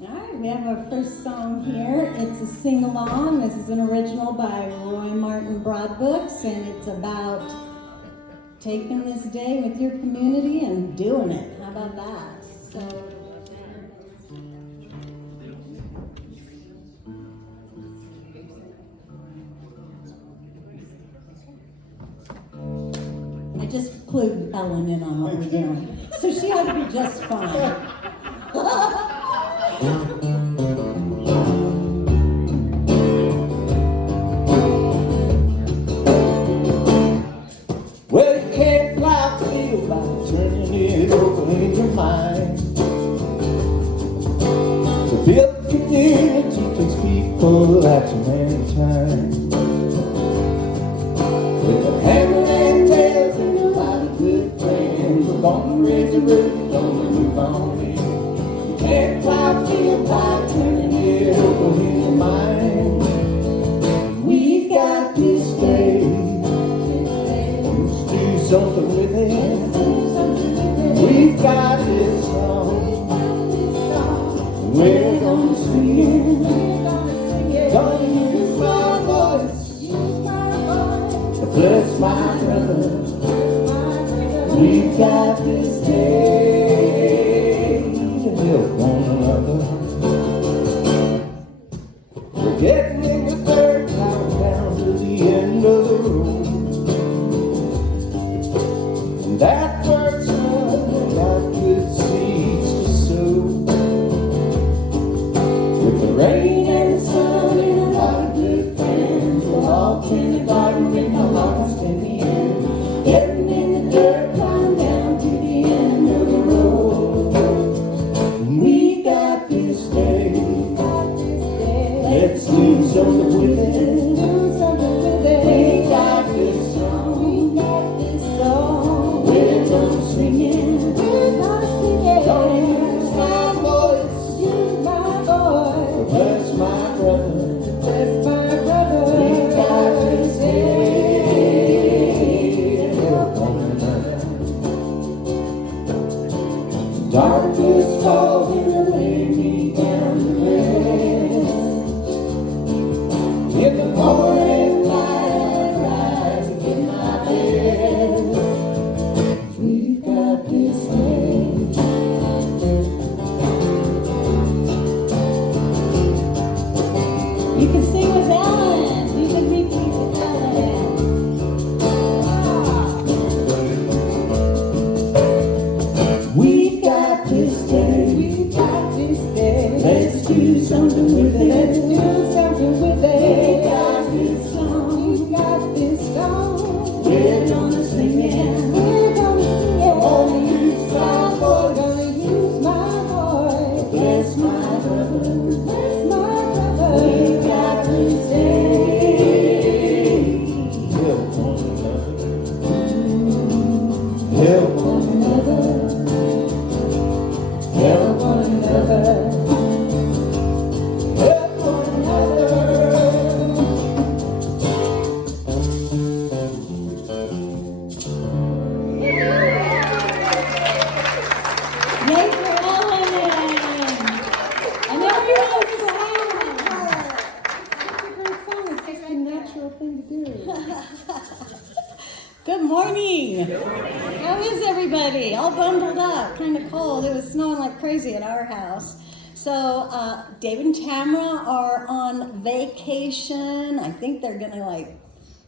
All right, we have our first song here. It's a sing-along. This is an original by Roy Martin Broadbooks, and it's about taking this day with your community and doing it. How about that? So, I just clued Ellen in on what we're doing, so she ought to be just fine. Well, you can't fly a field by turning it over in your mind. To build a community takes people out too many times. With a hammer and nails and a lot of good friends, we're gonna raise the roof, gonna move on in. You can't fly a field by turning it over in your mind. We've got this day. Do something with it. We've got this song. We're gonna sing it. Gonna use my voice to bless my brother. We've got this day to help one another. We're getting in the third countdown to the end of the road. That bird's got good seeds to sow. With the rain and the sun and a lot of good friends, we'll all tend the garden with no harvest in the end. Getting in the dirt, climbing down to the end of the road. We got this day. Let's do something with it. We got this song. We're gonna sing it. Gonna use my voice. To bless my brother. We got this day to help one another. Darkness falls and lay me down to rest. In the morning light, I rise and get my best. We've got this day. You can sing with Ellen. You can repeat with Ellen. We've got this day. We've got this day. Let's do something with it. Let's do something with it. We got this song. We've got this song. We're gonna sing it. We're gonna sing it. Gonna use my voice. Gonna use my voice. Bless my brother. Bless my brother. We got this day. Help one another. Help one another. Help one another. Help one another. Yay for Ellen! And everyone sang with her. It's such a great song. It's just a natural thing to do. Good morning. How is everybody? All bundled up, kind of cold. It was snowing like crazy at our house. So David and Tamara are on vacation. I think they're gonna like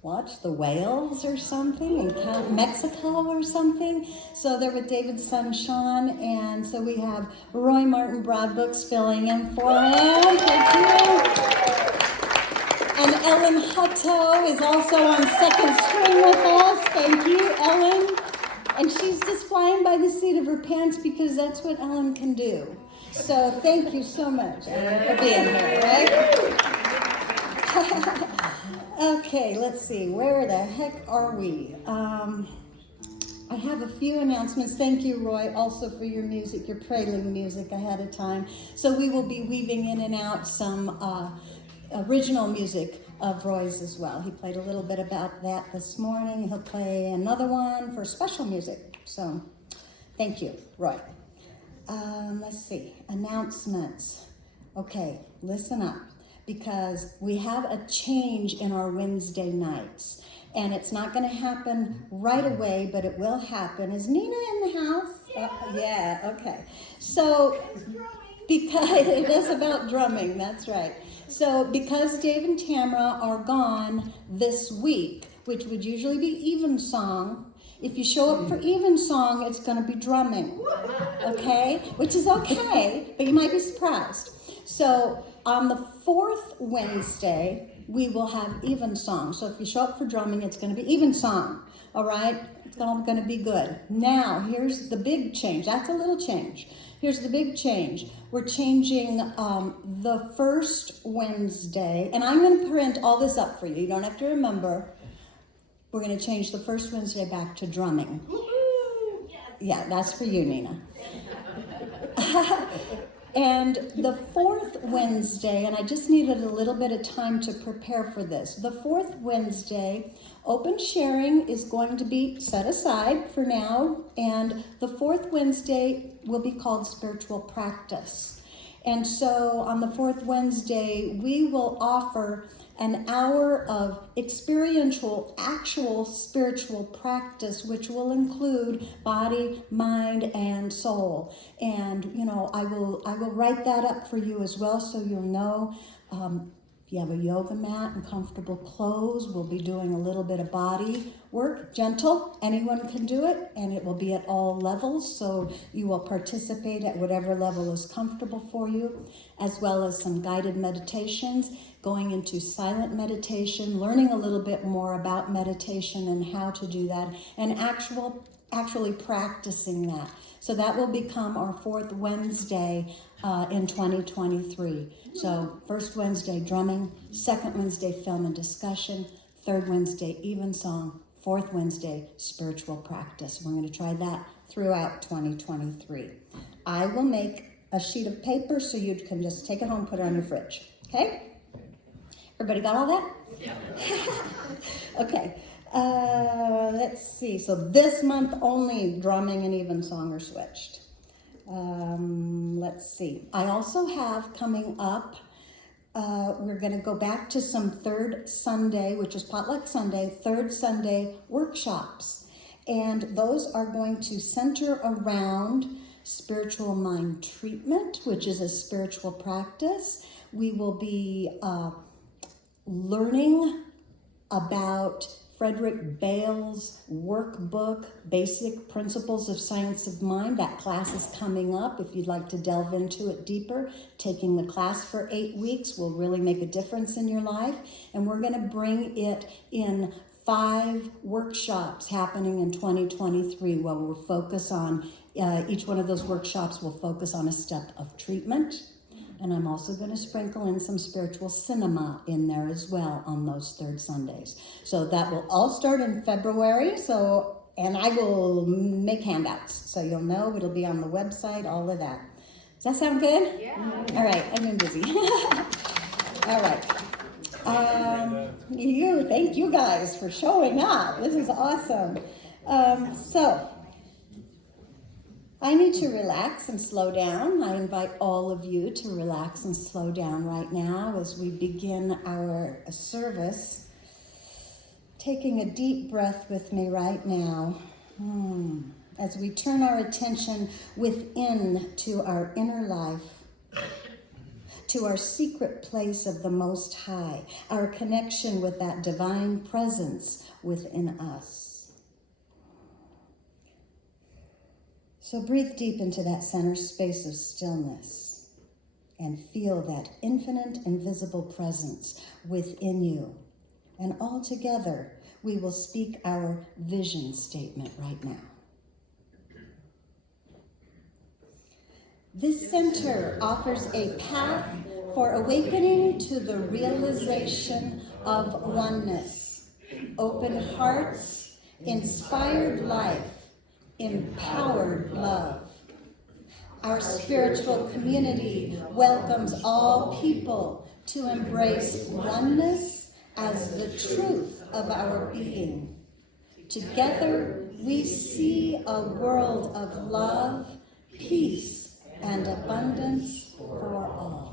watch the whales or something in Mexico or something. So they're with David's son Sean, and so we have Roy Martin Broadbooks filling in for him. Thank you. And Ellen Hutto is also on second string with us. Thank you, Ellen. And she's just flying by the seat of her pants because that's what Ellen can do. So thank you so much, Ellen, for being here, right? Okay, let's see. Where the heck are we? I have a few announcements. Thank you, Roy, also for your music, your prelude music ahead of time. So we will be weaving in and out some original music of Roy's as well. He played a little bit about that this morning. He'll play another one for special music. So thank you, Roy. Let's see, announcements. Okay, listen up, because we have a change in our Wednesday nights. And it's not going to happen right away, but it will happen. Is Nina in the house? Yeah, okay. So, because it is about drumming, that's right. So, because Dave and Tamara are gone this week, which would usually be evensong, if you show up for evensong, it's going to be drumming, okay? Which is okay, but you might be surprised. So, on the fourth Wednesday, we will have evensong. So if you show up for drumming, it's going to be evensong, all right? It's all going to be good. Now, here's the big change. That's a little change. Here's the big change. We're changing the first Wednesday, and I'm going to print all this up for you. You don't have to remember. We're going to change the first Wednesday back to drumming. Yeah, that's for you, Nina. And the fourth Wednesday, and I just needed a little bit of time to prepare for this. The fourth Wednesday, open sharing is going to be set aside for now, and the fourth Wednesday will be called spiritual practice. And so on the fourth Wednesday, we will offer an hour of experiential, actual spiritual practice, which will include body, mind, and soul. And, you know, I will write that up for you as well, so you'll know. If you have a yoga mat and comfortable clothes, we'll be doing a little bit of body work, gentle. Anyone can do it, and it will be at all levels, so you will participate at whatever level is comfortable for you, as well as some guided meditations, going into silent meditation, learning a little bit more about meditation and how to do that, and actually practicing that. So that will become our fourth Wednesday in 2023. So first Wednesday, drumming. Second Wednesday, film and discussion. Third Wednesday, evensong. Fourth Wednesday, spiritual practice. We're going to try that throughout 2023. I will make a sheet of paper so you can just take it home and put it on your fridge. Okay? Everybody got all that? Yeah. Okay. Let's see. So this month only drumming and evensong are switched. Let's see. I also have coming up, we're going to go back to some third Sunday, which is Potluck Sunday, third Sunday workshops. And those are going to center around spiritual mind treatment, which is a spiritual practice. We will be learning about Frederick Bale's workbook, Basic Principles of Science of Mind. That class is coming up. If you'd like to delve into it deeper, taking the class for 8 weeks will really make a difference in your life. And we're going to bring it in 5 workshops happening in 2023 where we'll focus on, each one of those workshops will focus on a step of treatment. And I'm also going to sprinkle in some spiritual cinema in there as well on those third Sundays. So that will all start in February. And I will make handouts. So you'll know, it'll be on the website, all of that. Does that sound good? Yeah. All right, I've been busy. All right. Thank you guys for showing up. This is awesome. So I need to relax and slow down. I invite all of you to relax and slow down right now as we begin our service. Taking a deep breath with me right now. As we turn our attention within to our inner life, to our secret place of the Most High, our connection with that divine presence within us. So breathe deep into that center space of stillness and feel that infinite invisible presence within you. And all together, we will speak our vision statement right now. This center offers a path for awakening to the realization of oneness, open hearts, inspired life, empowered love. Our spiritual community welcomes all people to embrace oneness as the truth of our being. Together, we see a world of love, peace, and abundance for all.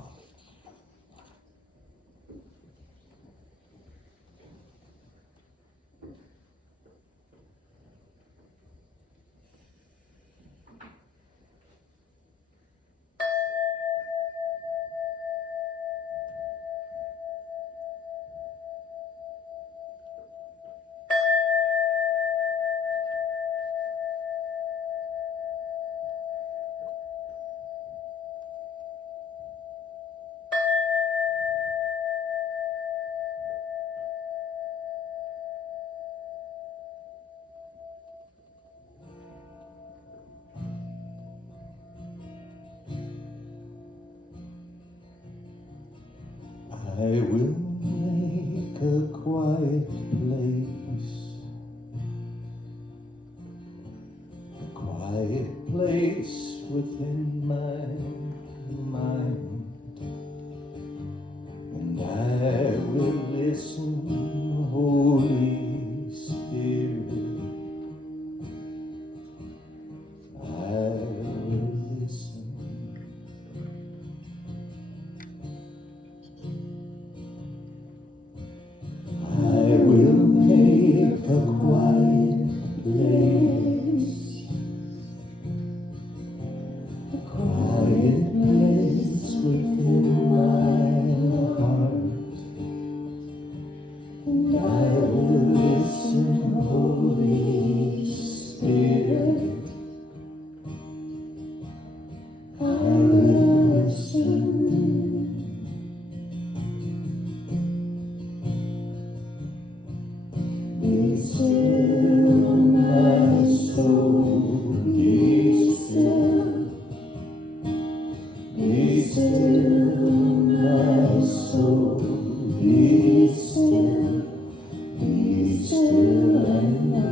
I will make a quiet place within my mind, and I will listen, Holy Spirit, I will listen. I will make a quiet place within my heart, and I will listen, Holy Spirit, I will listen. Be still, my soul, be still. Be still, my soul, be still, I know.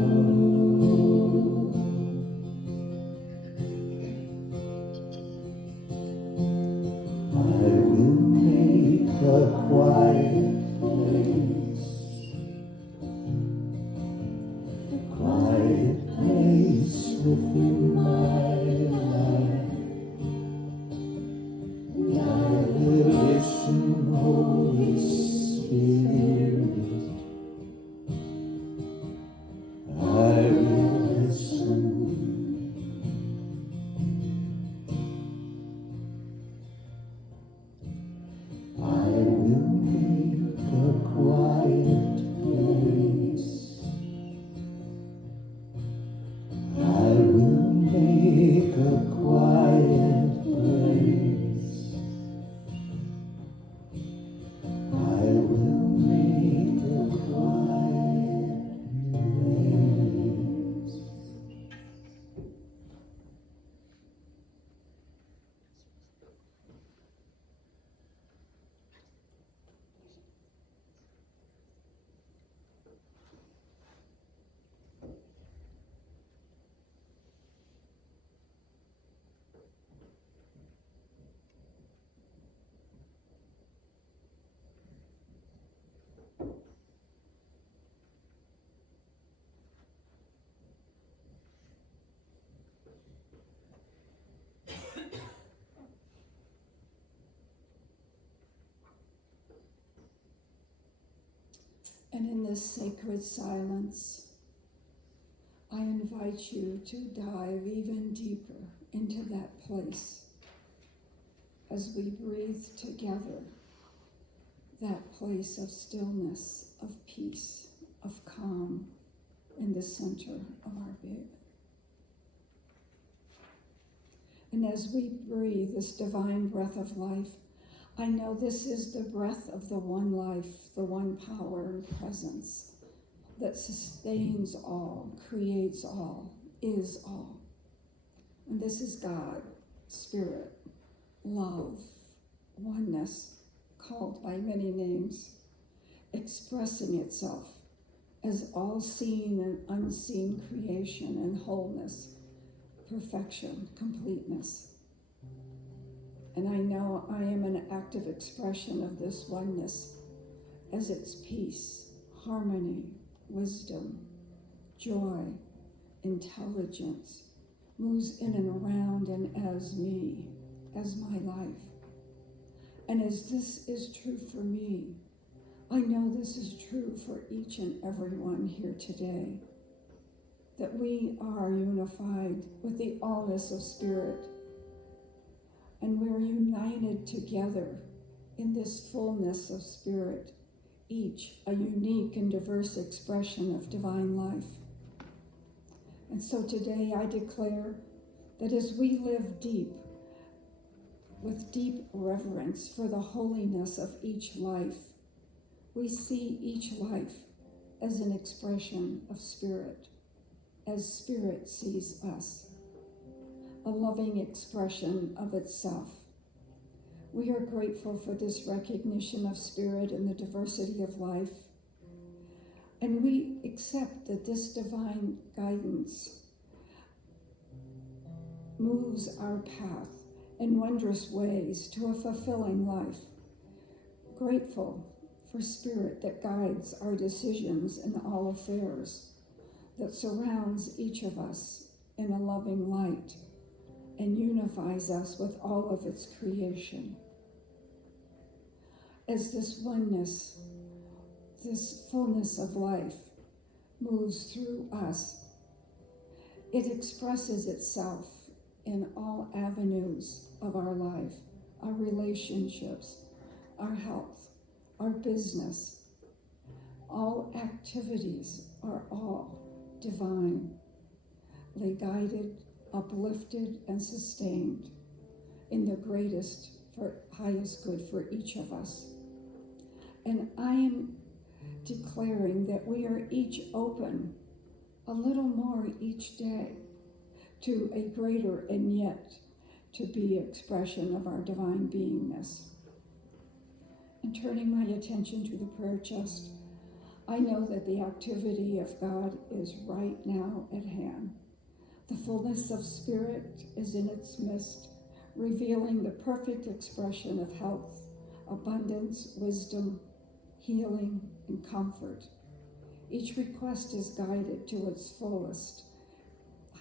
I will make a quiet place within my life. I will listen, Holy Spirit, I will listen. I will make a quiet place. I will make a quiet place. I will make a quiet place. And in this sacred silence, I invite you to dive even deeper into that place as we breathe together, that place of stillness, of peace, of calm in the center of our being. And as we breathe this divine breath of life, I know this is the breath of the one life, the one power and presence that sustains all, creates all, is all. And this is God, Spirit, love, oneness, called by many names, expressing itself as all seen and unseen creation and wholeness, perfection, completeness. And I know I am an active expression of this oneness as its peace, harmony, wisdom, joy, intelligence moves in and around and as me, as my life. And as this is true for me, I know this is true for each and every one here today, that we are unified with the allness of spirit, and we're united together in this fullness of spirit, each a unique and diverse expression of divine life. And so today I declare that as we live deep, with deep reverence for the holiness of each life, we see each life as an expression of spirit, as spirit sees us, a loving expression of itself. We are grateful for this recognition of spirit and the diversity of life, and we accept that this divine guidance moves our path in wondrous ways to a fulfilling life. Grateful for spirit that guides our decisions in all affairs, that surrounds each of us in a loving light and unifies us with all of its creation. As this oneness, this fullness of life moves through us, it expresses itself in all avenues of our life, our relationships, our health, our business. All activities are all divinely guided, uplifted, and sustained in the greatest, highest good for each of us. And I am declaring that we are each open a little more each day to a greater and yet to be expression of our divine beingness. And turning my attention to the prayer chest, I know that the activity of God is right now at hand. The fullness of spirit is in its midst, revealing the perfect expression of health, abundance, wisdom, healing, and comfort. Each request is guided to its fullest,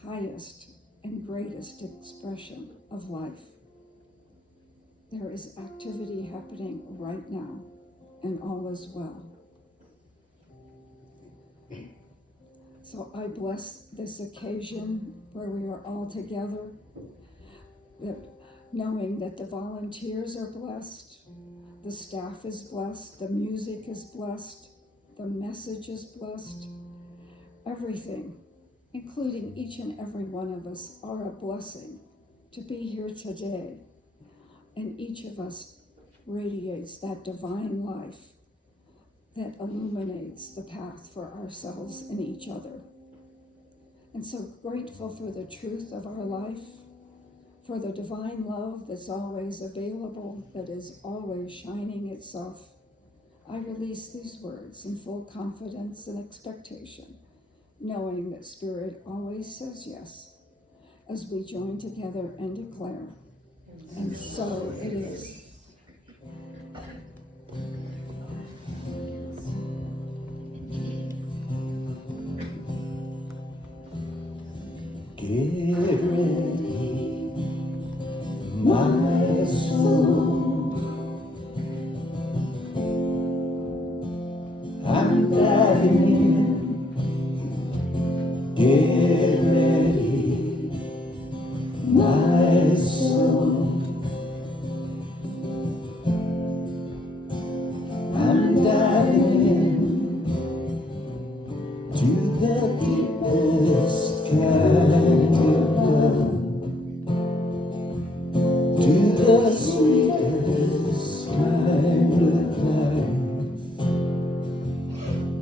highest, and greatest expression of life. There is activity happening right now, and all is well. So I bless this occasion where we are all together, that knowing that the volunteers are blessed, the staff is blessed, the music is blessed, the message is blessed, everything, including each and every one of us, are a blessing to be here today. And each of us radiates that divine life that illuminates the path for ourselves and each other. And so grateful for the truth of our life, for the divine love that's always available, that is always shining itself. I release these words in full confidence and expectation, knowing that Spirit always says yes, as we join together and declare. And so it is. Get ready, my soul. I'm diving in. Get ready, my soul. I'm diving in to the deepest kind of love, to the sweetest kind of life.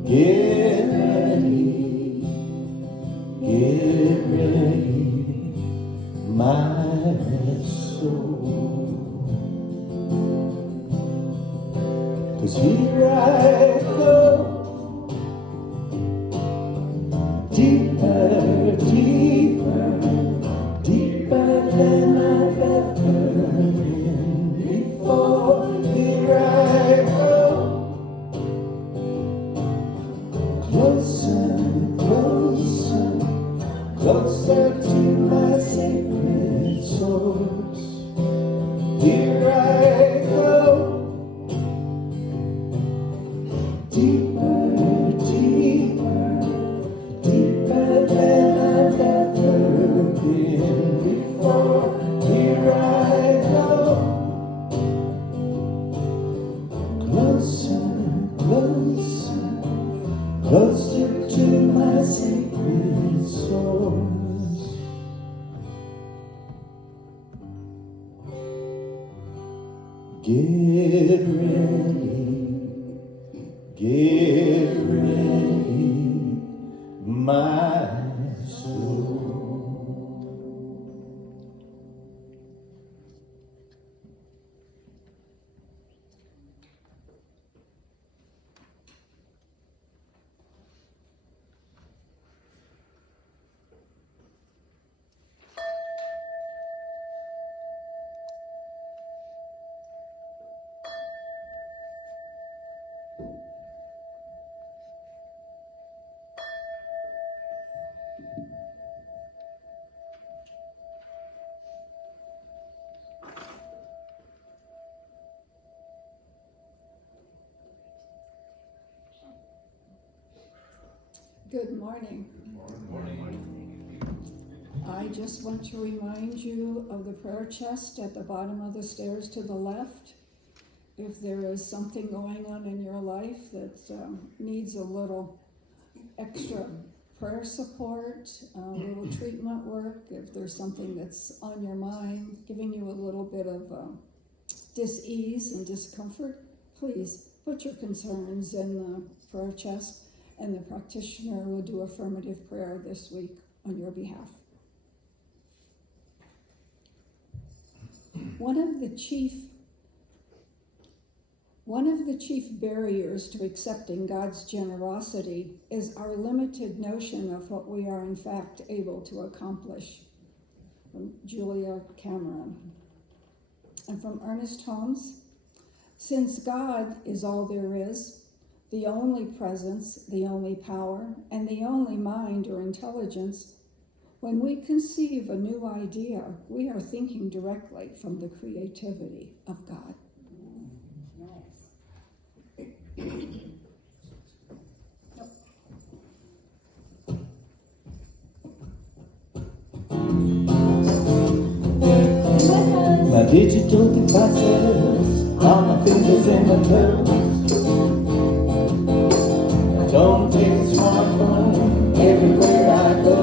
Get ready, my soul. 'Cause here I go, deeper, deeper, deeper than I've ever been before. Here I go, closer, closer, closer to my sacred source. Get ready, my soul. Good morning. I just want to remind you of the prayer chest at the bottom of the stairs to the left. If there is something going on in your life that needs a little extra prayer support, a little treatment work, if there's something that's on your mind, giving you a little bit of dis-ease and discomfort, please put your concerns in the prayer chest, and the practitioner will do affirmative prayer this week on your behalf. One of the chief barriers to accepting God's generosity is our limited notion of what we are in fact able to accomplish. From Julia Cameron. And from Ernest Holmes, since God is all there is, the only presence, the only power, and the only mind or intelligence, when we conceive a new idea, we are thinking directly from the creativity of God. My digital devices, all my fingers and my toes. I don't take a smartphone everywhere I go.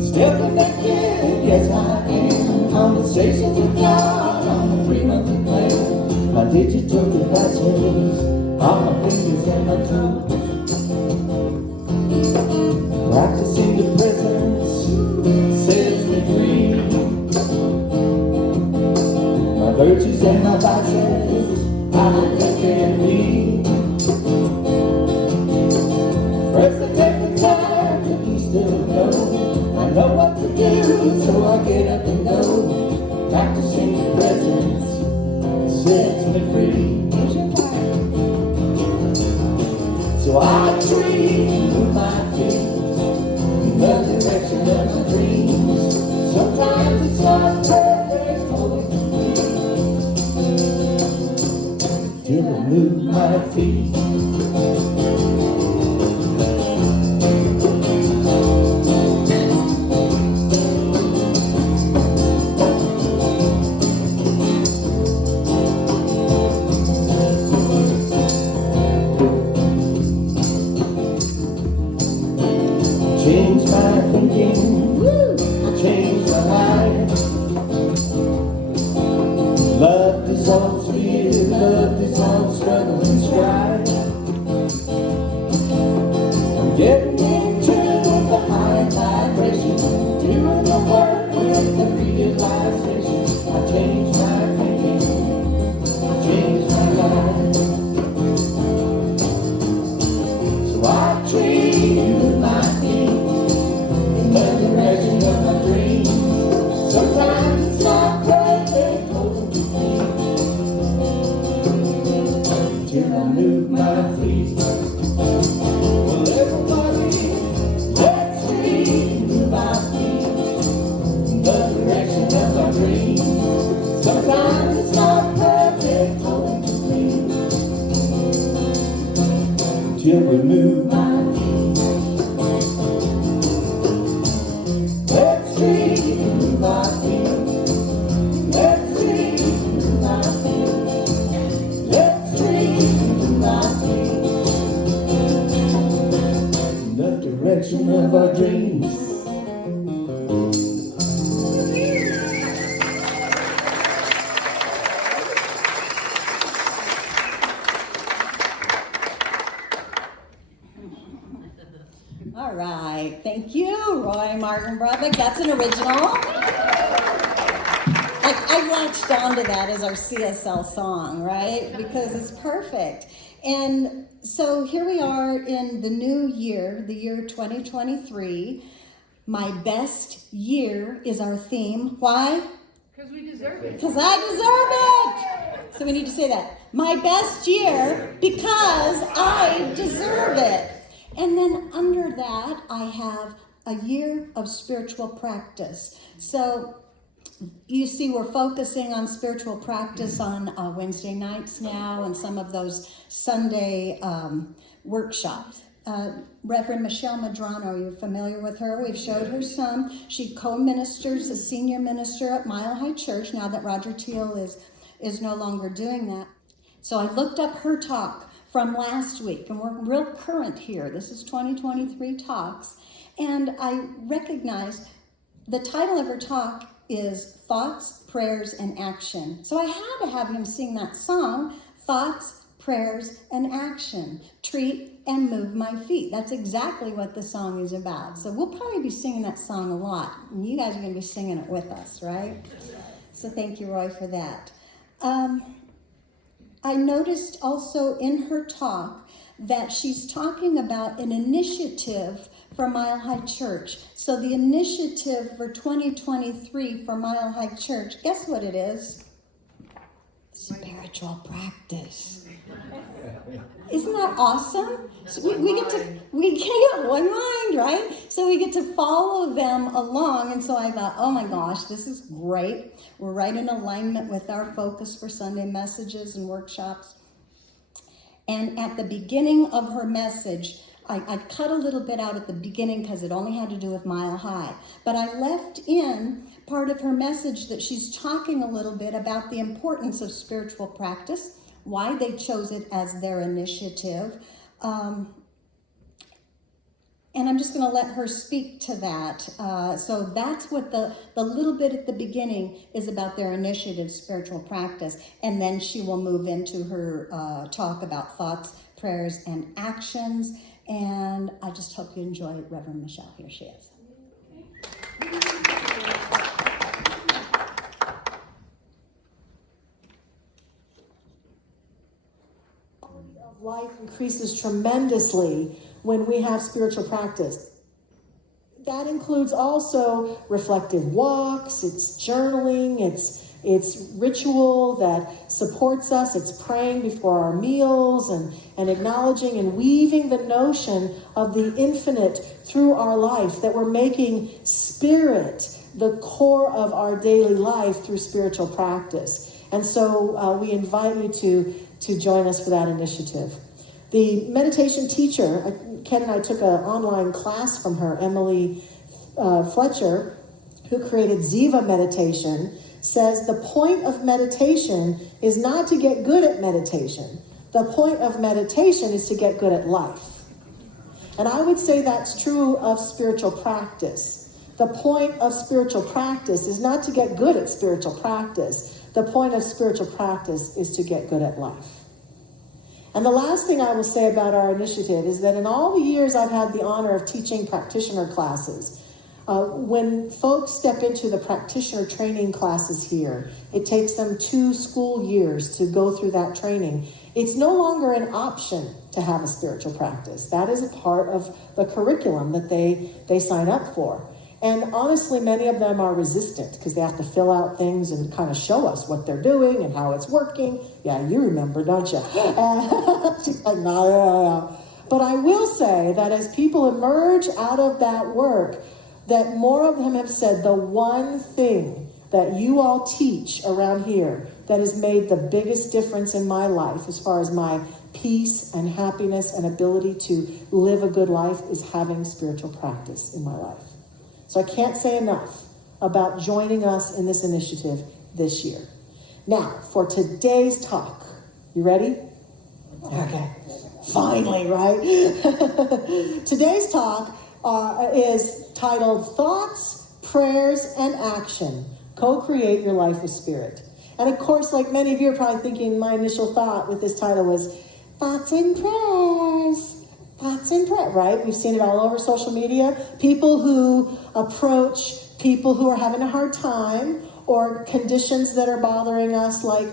Still connected, yes I am. Conversations with God on the free monthly plan. My digital devices, all my fingers and my toes. Practicing the presence sets me free. My virtues and my vices, I look at me. First I take the time to be still and know I know what to do, so I get up and go. Practicing the presence sets me free. So I dream with my feet in the direction of my dreams. Sometimes it's not perfect, totally complete, till I move my feet. Change my thinking, change my life. Love dissolves fear, love dissolves struggle and strife. I'm getting into the high vibration, doing the work with the realization. I change my thinking, I change my life. So I dream with my feet in the direction of my dreams. Sometimes it's not perfect, totally complete, till I move my feet. Well, everybody, let's dream with our feet in the direction of our dreams. Sometimes it's not perfect, totally complete, till we move my feet. Let's dream with our feet. Let's dream with our feet. Let's dream with our feet in the direction of our dreams. an original. I latched onto that as our CSL song, right? Because it's perfect. And so here we are in the new year, the year 2023. My best year is our theme. Why? Because we deserve it. Because I deserve it. So we need to say that. My best year because I deserve it. And then under that, I have a year of spiritual practice. So you see, we're focusing on spiritual practice on Wednesday nights now and some of those Sunday workshops. Reverend Michelle Madrano, are you familiar with her? We've showed her some. She co-ministers as senior minister at Mile High Church now that Roger Teal is no longer doing that. So I looked up her talk from last week, and we're real current here. This is 2023 talks. And I recognized the title of her talk is Thoughts, Prayers, and Action. So I had to have him sing that song, Thoughts, Prayers, and Action. Treat and move my feet. That's exactly what the song is about. So we'll probably be singing that song a lot. And you guys are going to be singing it with us, right? So thank you, Roy, for that. I noticed also in her talk that she's talking about an initiative for Mile High Church. So the initiative for 2023 for Mile High Church, guess what it is? Spiritual practice. Isn't that awesome? So we get one mind, right? So we get to follow them along. And so I thought, oh my gosh, this is great. We're right in alignment with our focus for Sunday messages and workshops. And at the beginning of her message, I cut a little bit out at the beginning because it only had to do with Mile High. But I left in part of her message that she's talking a little bit about the importance of spiritual practice, why they chose it as their initiative. And I'm just going to let her speak to that. So that's what the little bit at the beginning is about their initiative, spiritual practice. And then she will move into her talk about thoughts, prayers, and actions. And I just hope you enjoy it, Reverend Michelle. Here she is. Life increases tremendously when we have spiritual practice. That includes also reflective walks, it's journaling, it's ritual that supports us, it's praying before our meals and acknowledging and weaving the notion of the infinite through our life, that we're making spirit the core of our daily life through spiritual practice. And so we invite you to join us for that initiative. The meditation teacher, Ken and I took an online class from her, Emily Fletcher, who created Ziva meditation, says the point of meditation is not to get good at meditation. The point of meditation is to get good at life. And I would say that's true of spiritual practice. The point of spiritual practice is not to get good at spiritual practice. The point of spiritual practice is to get good at life. And the last thing I will say about our initiative is that in all the years I've had the honor of teaching practitioner classes, when folks step into the practitioner training classes here, it takes them 2 school years to go through that training. It's no longer an option to have a spiritual practice. That is a part of the curriculum that they sign up for. And honestly, many of them are resistant because they have to fill out things and kind of show us what they're doing and how it's working. Yeah, you remember, don't you? She's like, no. But I will say that as people emerge out of that work, that more of them have said the one thing that you all teach around here that has made the biggest difference in my life as far as my peace and happiness and ability to live a good life is having spiritual practice in my life. So I can't say enough about joining us in this initiative this year. Now, for today's talk, you ready? Okay, finally, right? Today's talk is titled Thoughts, Prayers, and Action. Co-create your life with spirit. And of course, like many of you are probably thinking, my initial thought with this title was thoughts and prayers. Thoughts and prayers, right? We've seen it all over social media. People who approach people who are having a hard time, or conditions that are bothering us, like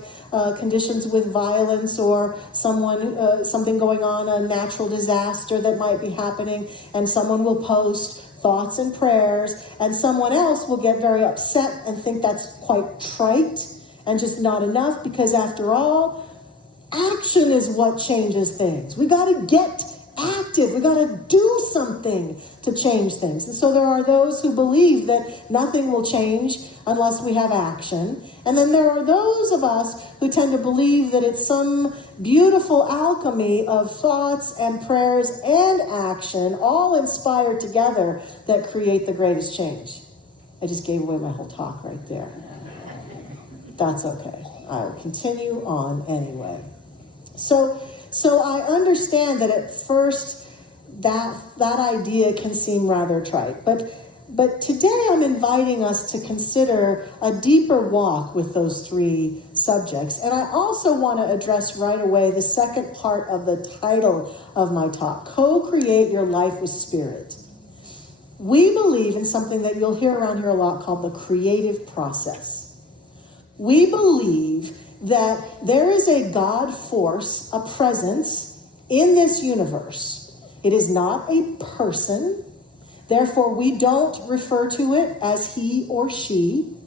conditions with violence, or something going on, a natural disaster that might be happening, and someone will post thoughts and prayers, and someone else will get very upset and think that's quite trite and just not enough, because after all, action is what changes things. We got to get active. We got to do something to change things. And so there are those who believe that nothing will change unless we have action. And then there are those of us who tend to believe that it's some beautiful alchemy of thoughts and prayers and action, all inspired together, that create the greatest change. I just gave away my whole talk right there. That's okay. I will continue on anyway. So I understand that at first that idea can seem rather trite, but today I'm inviting us to consider a deeper walk with those three subjects. And I also want to address right away the second part of the title of my talk, Co-Create Your Life with Spirit. We believe in something that you'll hear around here a lot called the creative process. We believe that there is a God force, a presence in this universe. It is not a person. Therefore, we don't refer to it as he or she.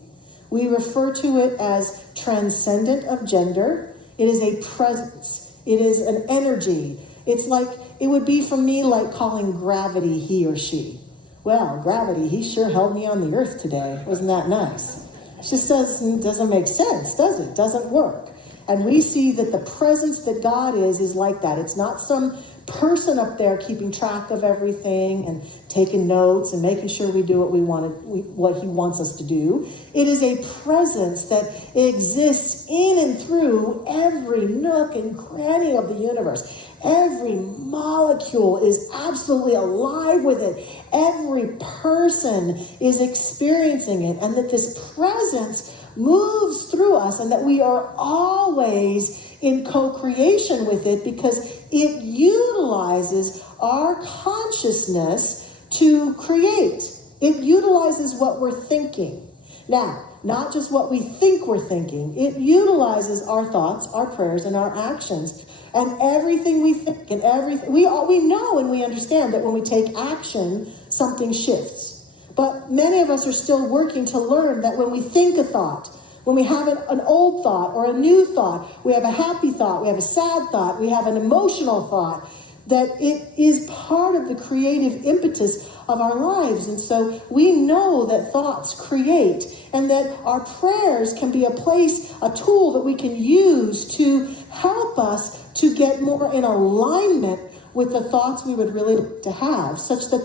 We refer to it as transcendent of gender. It is a presence. It is an energy. It's like, it would be for me like calling gravity he or she. Well, gravity, he sure held me on the earth today. Wasn't that nice? It just doesn't make sense, does it? Doesn't work. And we see that the presence that God is like that. It's not some person up there keeping track of everything and taking notes and making sure we do what he wants us to do. It is a presence that exists in and through every nook and cranny of the universe. Every molecule is absolutely alive with it. Every person is experiencing it, and that this presence moves through us, and that we are always in co-creation with it, because it utilizes our consciousness to create. It utilizes what we're thinking. Now, not just what we think we're thinking. It utilizes our thoughts, our prayers, and our actions. And everything we think and everything, we know and we understand that when we take action, something shifts. But many of us are still working to learn that when we think a thought, when we have an old thought or a new thought, we have a happy thought, we have a sad thought, we have an emotional thought, that it is part of the creative impetus of our lives. And so we know that thoughts create, and that our prayers can be a tool that we can use to help us to get more in alignment with the thoughts we would really like to have, such that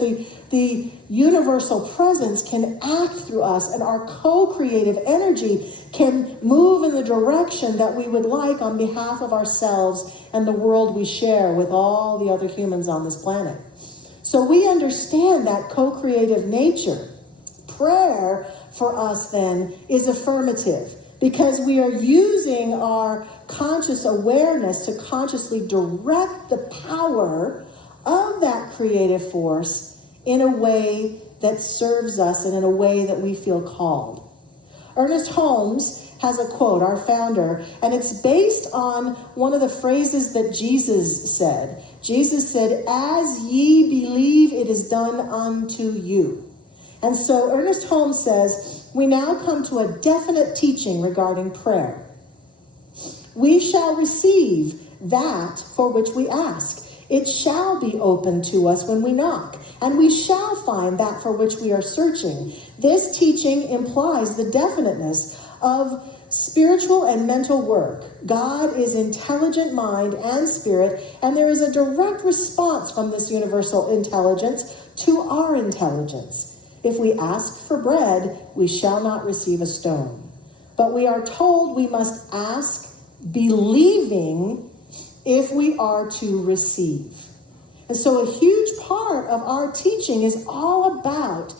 the universal presence can act through us, and our co-creative energy can move in the direction that we would like on behalf of ourselves and the world we share with all the other humans on this planet. So we understand that co-creative nature. Prayer for us then is affirmative, because we are using our conscious awareness to consciously direct the power of that creative force in a way that serves us and in a way that we feel called. Ernest Holmes has a quote, our founder, and it's based on one of the phrases that Jesus said. Jesus said, "As ye believe, it is done unto you." And so Ernest Holmes says, we now come to a definite teaching regarding prayer. We shall receive that for which we ask. It shall be opened to us when we knock, and we shall find that for which we are searching. This teaching implies the definiteness of spiritual and mental work. God is intelligent mind and spirit, and there is a direct response from this universal intelligence to our intelligence. If we ask for bread, we shall not receive a stone. But we are told we must ask believing if we are to receive. And so a huge part of our teaching is all about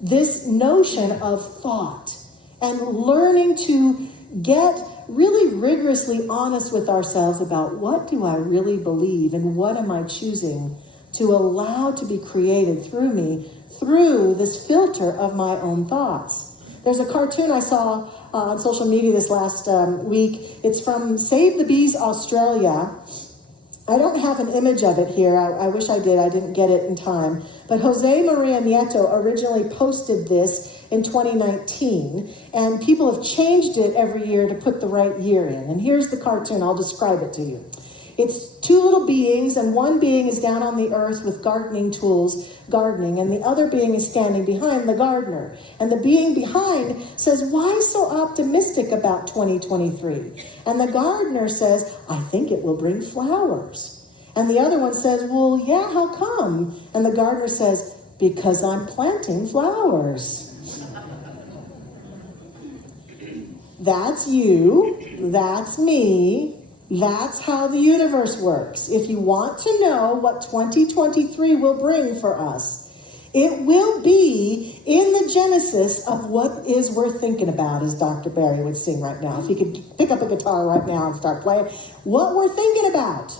this notion of thought and learning to get really rigorously honest with ourselves about what do I really believe and what am I choosing to allow to be created through me through this filter of my own thoughts. There's a cartoon I saw on social media this last week. It's from Save the Bees Australia. I don't have an image of it here. I wish I did. I didn't get it in time. But Jose Maria Nieto originally posted this in 2019, and people have changed it every year to put the right year in. And here's the cartoon. I'll describe it to you. It's two little beings, and one being is down on the earth with gardening tools, gardening, and the other being is standing behind the gardener. And the being behind says, "Why so optimistic about 2023? And the gardener says, "I think it will bring flowers." And the other one says, "Well, yeah, how come?" And the gardener says, "Because I'm planting flowers." That's you, that's me. That's how the universe works. If you want to know what 2023 will bring for us, it will be in the genesis of what is worth thinking about, as Dr. Barry would sing right now. If he could pick up a guitar right now and start playing, what we're thinking about,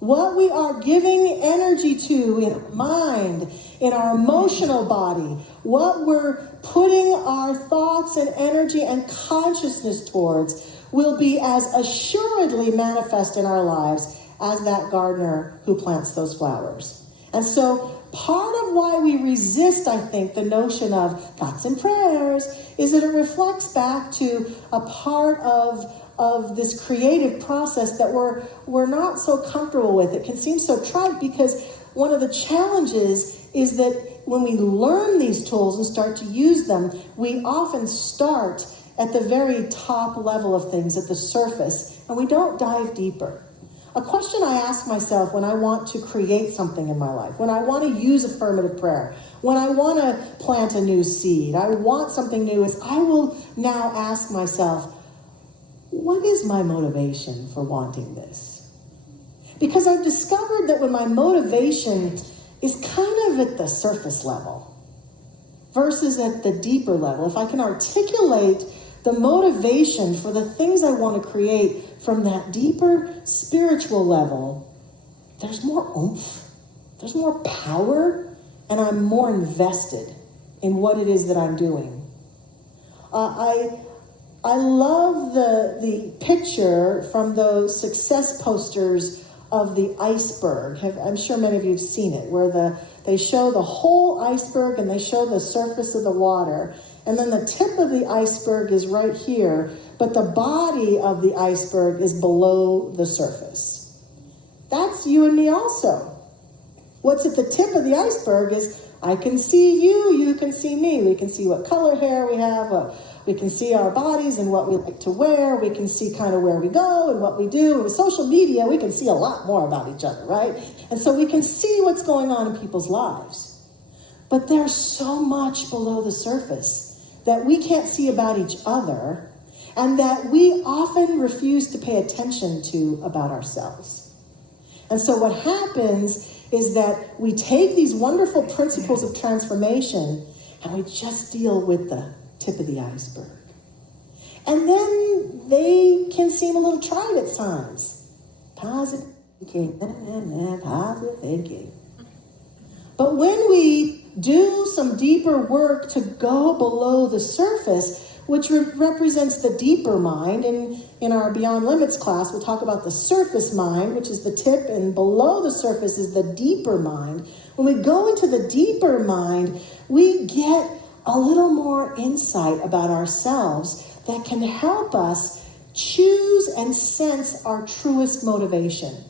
what we are giving energy to in our mind, in our emotional body, what we're putting our thoughts and energy and consciousness towards will be as assuredly manifest in our lives as that gardener who plants those flowers. And so part of why we resist, I think, the notion of thoughts and prayers is that it reflects back to a part of this creative process that we're not so comfortable with. It can seem so trite because one of the challenges is that when we learn these tools and start to use them, we often start at the very top level of things, at the surface, and we don't dive deeper. A question I ask myself when I want to create something in my life, when I want to use affirmative prayer, when I want to plant a new seed, I want something new, is I will now ask myself, what is my motivation for wanting this? Because I've discovered that when my motivation is kind of at the surface level versus at the deeper level, if I can articulate the motivation for the things I want to create from that deeper spiritual level, there's more oomph, there's more power, and I'm more invested in what it is that I'm doing. I love the picture from those success posters of the iceberg. I'm sure many of you have seen it, where they show the whole iceberg and they show the surface of the water. And then the tip of the iceberg is right here, but the body of the iceberg is below the surface. That's you and me also. What's at the tip of the iceberg is I can see you, you can see me. We can see what color hair we have, we can see our bodies and what we like to wear. We can see kind of where we go and what we do. And with social media, we can see a lot more about each other, right? And so we can see what's going on in people's lives. But there's so much below the surface that we can't see about each other and that we often refuse to pay attention to about ourselves. And so what happens is that we take these wonderful principles of transformation and we just deal with the tip of the iceberg. And then they can seem a little trite at times. Positive thinking, positive thinking. But when we do some deeper work to go below the surface, which represents the deeper mind, and in our Beyond Limits class, we'll talk about the surface mind, which is the tip, and below the surface is the deeper mind. When we go into the deeper mind, we get a little more insight about ourselves that can help us choose and sense our truest motivation.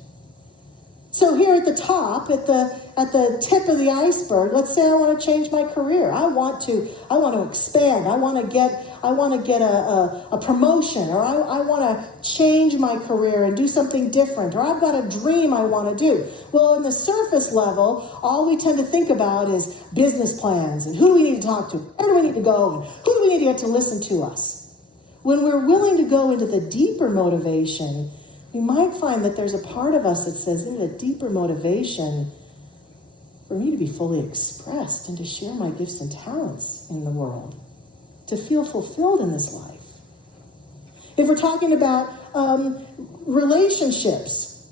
So here at the top, at the tip of the iceberg, let's say I want to change my career. I want to expand. I want to get a promotion, or I want to change my career and do something different, or I've got a dream I want to do. Well, in the surface level, all we tend to think about is business plans and who do we need to talk to, where do we need to go, and who do we need to get to listen to us. When we're willing to go into the deeper motivation, we might find that there's a part of us that says there's a deeper motivation for me to be fully expressed and to share my gifts and talents in the world, to feel fulfilled in this life. If we're talking about relationships,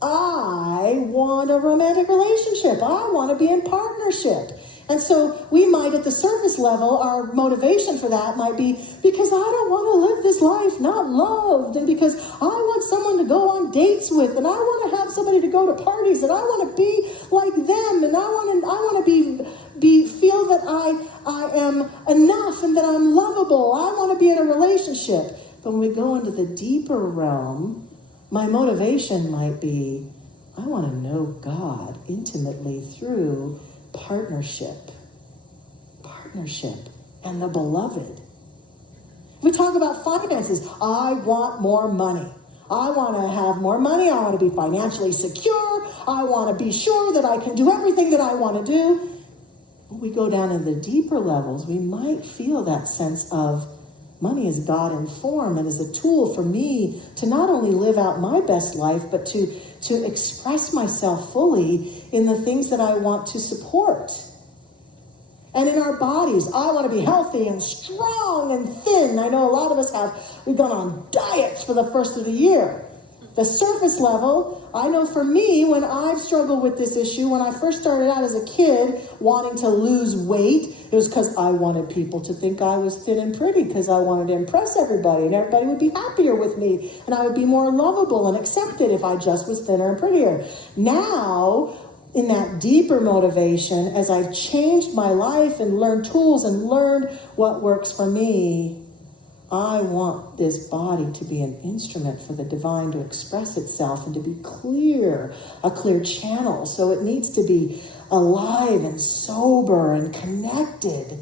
I want a romantic relationship. I want to be in partnership. And so we might, at the surface level, our motivation for that might be because I don't want to live this life not loved, and because I want someone to go on dates with, and I want to have somebody to go to parties, and I want to be like them, and I want to feel that I am enough and that I'm lovable. I want to be in a relationship. But when we go into the deeper realm, my motivation might be, I want to know God intimately through partnership and the beloved. We talk about finances. I want more money. I want to have more money. I want to be financially secure. I want to be sure that I can do everything that I want to do. When we go down in the deeper levels, we might feel that sense of money is God in form and is a tool for me to not only live out my best life, but to express myself fully in the things that I want to support. And in our bodies, I want to be healthy and strong and thin. I know a lot of us we've gone on diets for the first of the year. The surface level, I know for me, when I've struggled with this issue, when I first started out as a kid wanting to lose weight, it was because I wanted people to think I was thin and pretty, because I wanted to impress everybody, and everybody would be happier with me, and I would be more lovable and accepted if I just was thinner and prettier. Now, in that deeper motivation, as I've changed my life and learned tools and learned what works for me, I want this body to be an instrument for the divine to express itself and to be clear, a clear channel. So it needs to be alive and sober and connected.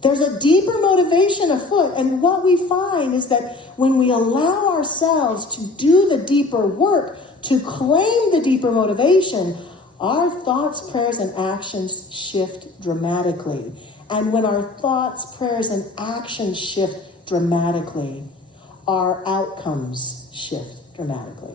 There's a deeper motivation afoot, and what we find is that when we allow ourselves to do the deeper work, to claim the deeper motivation, our thoughts, prayers, and actions shift dramatically. And when our thoughts, prayers, and actions shift dramatically, our outcomes shift dramatically.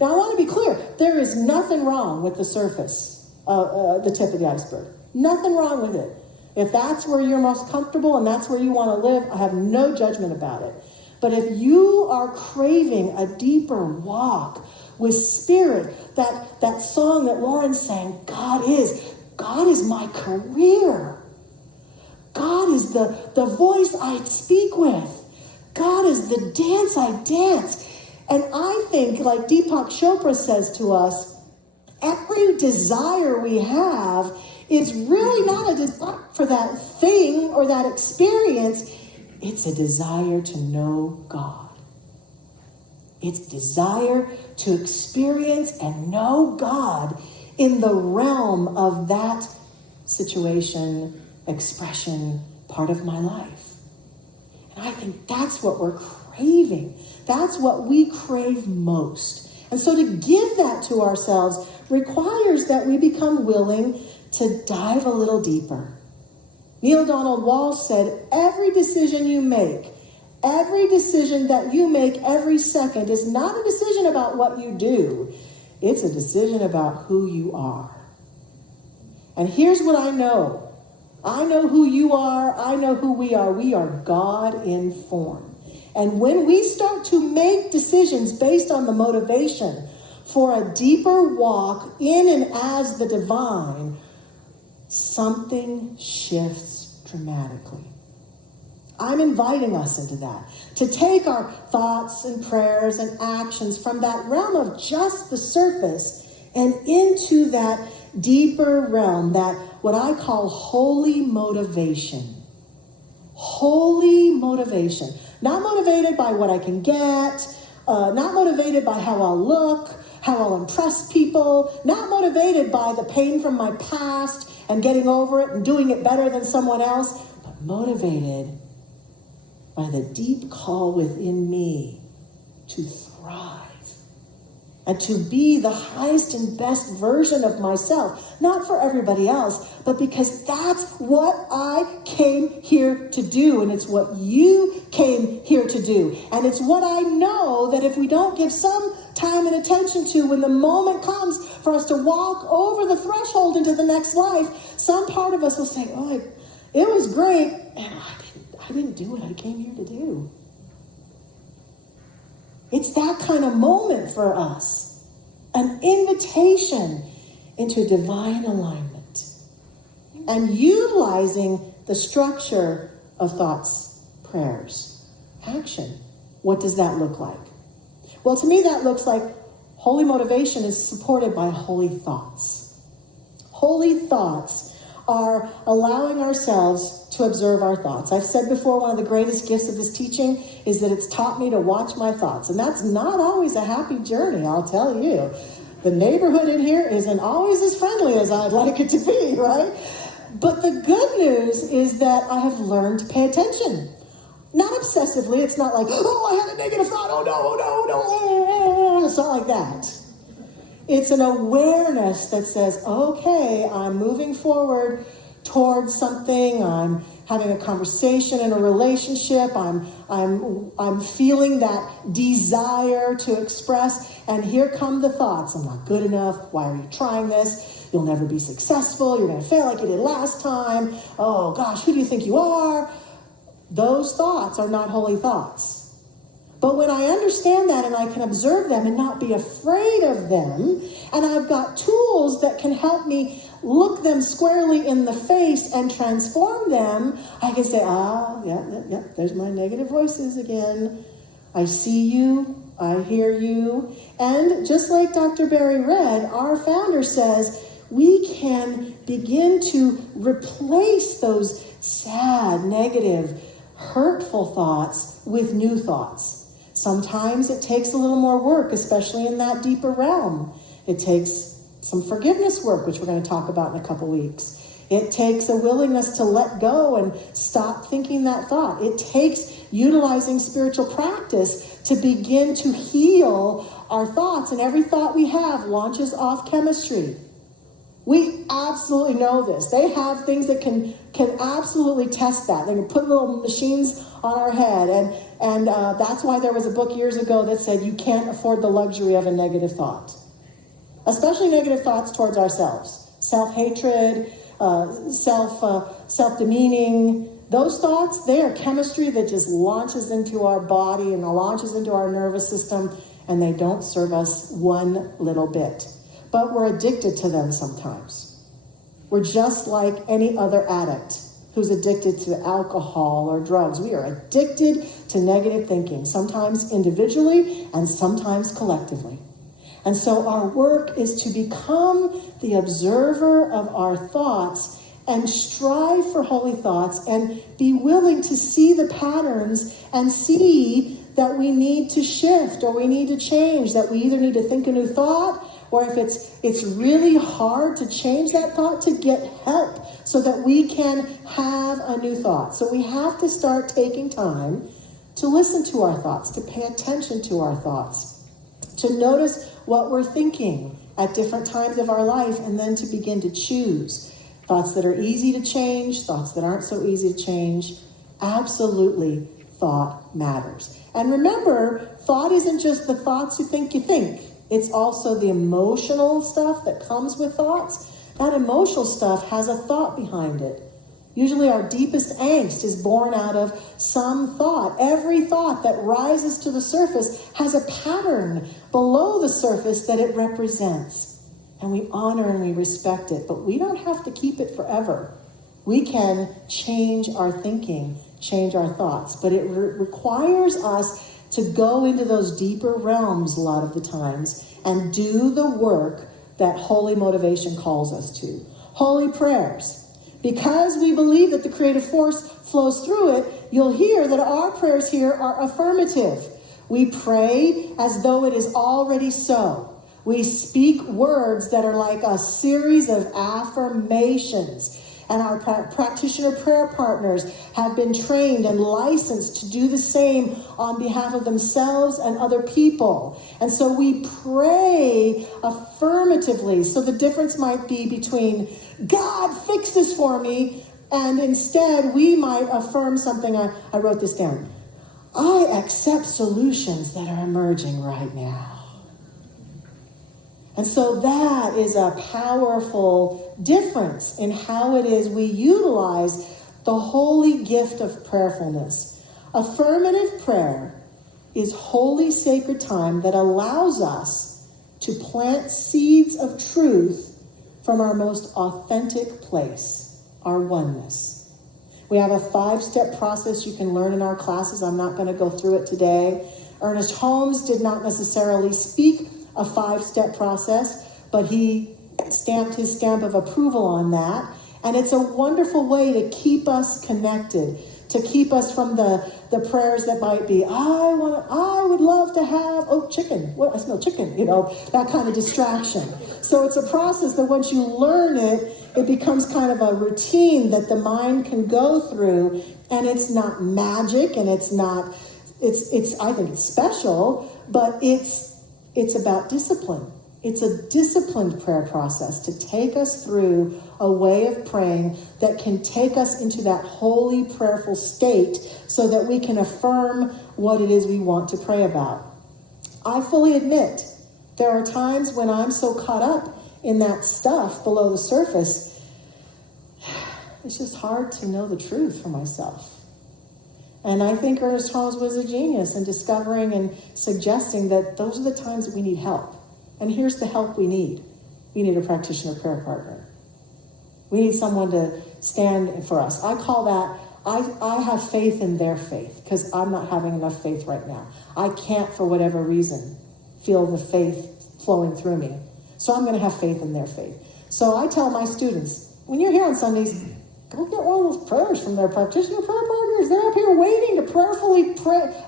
Now, I want to be clear. There is nothing wrong with the surface, the tip of the iceberg. Nothing wrong with it. If that's where you're most comfortable and that's where you want to live, I have no judgment about it. But if you are craving a deeper walk with spirit, that song that Lauren sang, God is my career. God is the voice I speak with. God is the dance I dance. And I think, like Deepak Chopra says to us, every desire we have is really not a desire for that thing or that experience. It's a desire to know God. It's desire to experience and know God in the realm of that situation, expression, part of my life. And I think that's what we're craving. That's what we crave most. And so to give that to ourselves requires that we become willing to dive a little deeper. Neil Donald Walsh said, every decision you make, every decision that you make every second is not a decision about what you do. It's a decision about who you are. And here's what I know. I know who you are. I know who we are. We are God in form. And when we start to make decisions based on the motivation for a deeper walk in and as the divine, something shifts dramatically. I'm inviting us into that, to take our thoughts and prayers and actions from that realm of just the surface and into that deeper realm, that what I call holy motivation. Holy motivation. Not motivated by what I can get, not motivated by how I'll look, how I'll impress people, not motivated by the pain from my past and getting over it and doing it better than someone else, but motivated by the deep call within me to thrive and to be the highest and best version of myself, not for everybody else, but because that's what I came here to do, and it's what you came here to do. And it's what I know that if we don't give some time and attention to, when the moment comes for us to walk over the threshold into the next life, some part of us will say, oh, it was great, and I didn't do what I came here to do. It's that kind of moment for us. An invitation into divine alignment. and utilizing the structure of thoughts, prayers, action. What does that look like? Well, to me, that looks like holy motivation is supported by holy thoughts. Holy thoughts are allowing ourselves to observe our thoughts. I've said before, one of the greatest gifts of this teaching is that it's taught me to watch my thoughts. And that's not always a happy journey, I'll tell you. The neighborhood in here isn't always as friendly as I'd like it to be, right? But the good news is that I have learned to pay attention. Not obsessively. It's not like, oh, I had a negative thought. Oh, no, oh, no, oh, no. It's not like that. It's an awareness that says, okay, I'm moving forward towards something. I'm having a conversation in a relationship. I'm feeling that desire to express. And here come the thoughts. I'm not good enough. Why are you trying this? You'll never be successful. You're going to fail like you did last time. Oh, gosh, who do you think you are? Those thoughts are not holy thoughts. But when I understand that and I can observe them and not be afraid of them, and I've got tools that can help me look them squarely in the face and transform them, I can say, yeah, there's my negative voices again. I see you, I hear you. And just like Dr. Barry read, our founder says, we can begin to replace those sad, negative, hurtful thoughts with new thoughts. Sometimes it takes a little more work, especially in that deeper realm. It takes some forgiveness work, which we're going to talk about in a couple weeks. It takes a willingness to let go and stop thinking that thought. It takes utilizing spiritual practice to begin to heal our thoughts. And every thought we have launches off chemistry. We absolutely know this. They have things that can absolutely test that. They can put little machines on our head. And that's why there was a book years ago that said you can't afford the luxury of a negative thought. Especially negative thoughts towards ourselves. Self-hatred, self-demeaning. Those thoughts, they are chemistry that just launches into our body and launches into our nervous system, and they don't serve us one little bit. But we're addicted to them sometimes. We're just like any other addict who's addicted to alcohol or drugs. We are addicted to negative thinking, sometimes individually and sometimes collectively. And so our work is to become the observer of our thoughts and strive for holy thoughts and be willing to see the patterns and see that we need to shift or we need to change, that we either need to think a new thought, or if it's really hard to change that thought, to get help so that we can have a new thought. So we have to start taking time to listen to our thoughts, to pay attention to our thoughts, to notice what we're thinking at different times of our life, and then to begin to choose thoughts that are easy to change, thoughts that aren't so easy to change. Absolutely, thought matters. And remember, thought isn't just the thoughts you think. It's also the emotional stuff that comes with thoughts. That emotional stuff has a thought behind it. Usually our deepest angst is born out of some thought. Every thought that rises to the surface has a pattern below the surface that it represents. And we honor and we respect it, but we don't have to keep it forever. We can change our thinking, change our thoughts, but it requires us to go into those deeper realms a lot of the times and do the work that holy motivation calls us to. Holy prayers. Because we believe that the creative force flows through it, you'll hear that our prayers here are affirmative. We pray as though it is already so. We speak words that are like a series of affirmations. And our practitioner prayer partners have been trained and licensed to do the same on behalf of themselves and other people. And so we pray affirmatively. So the difference might be between, God, fix this for me, and instead we might affirm something. I wrote this down. I accept solutions that are emerging right now. And so that is a powerful difference in how it is we utilize the holy gift of prayerfulness. Affirmative prayer is holy sacred time that allows us to plant seeds of truth from our most authentic place, our oneness. We have a 5-step process you can learn in our classes. I'm not going to go through it today. Ernest Holmes did not necessarily speak a 5-step process, but he stamped his stamp of approval on that. And it's a wonderful way to keep us connected, to keep us from the prayers that might be, I would love to have, chicken. What? I smell chicken, that kind of distraction. So it's a process that once you learn it, it becomes kind of a routine that the mind can go through, and it's not magic, and it's I think it's special, but it's about discipline. It's a disciplined prayer process to take us through a way of praying that can take us into that holy prayerful state so that we can affirm what it is we want to pray about. I fully admit there are times when I'm so caught up in that stuff below the surface, it's just hard to know the truth for myself. And I think Ernest Holmes was a genius in discovering and suggesting that those are the times that we need help. And here's the help we need. We need a practitioner prayer partner. We need someone to stand for us. I call that, I have faith in their faith, because I'm not having enough faith right now. I can't, for whatever reason, feel the faith flowing through me. So I'm going to have faith in their faith. So I tell my students, when you're here on Sundays, go get one of those prayers from their practitioner prayer partners. They're up here waiting to prayerfully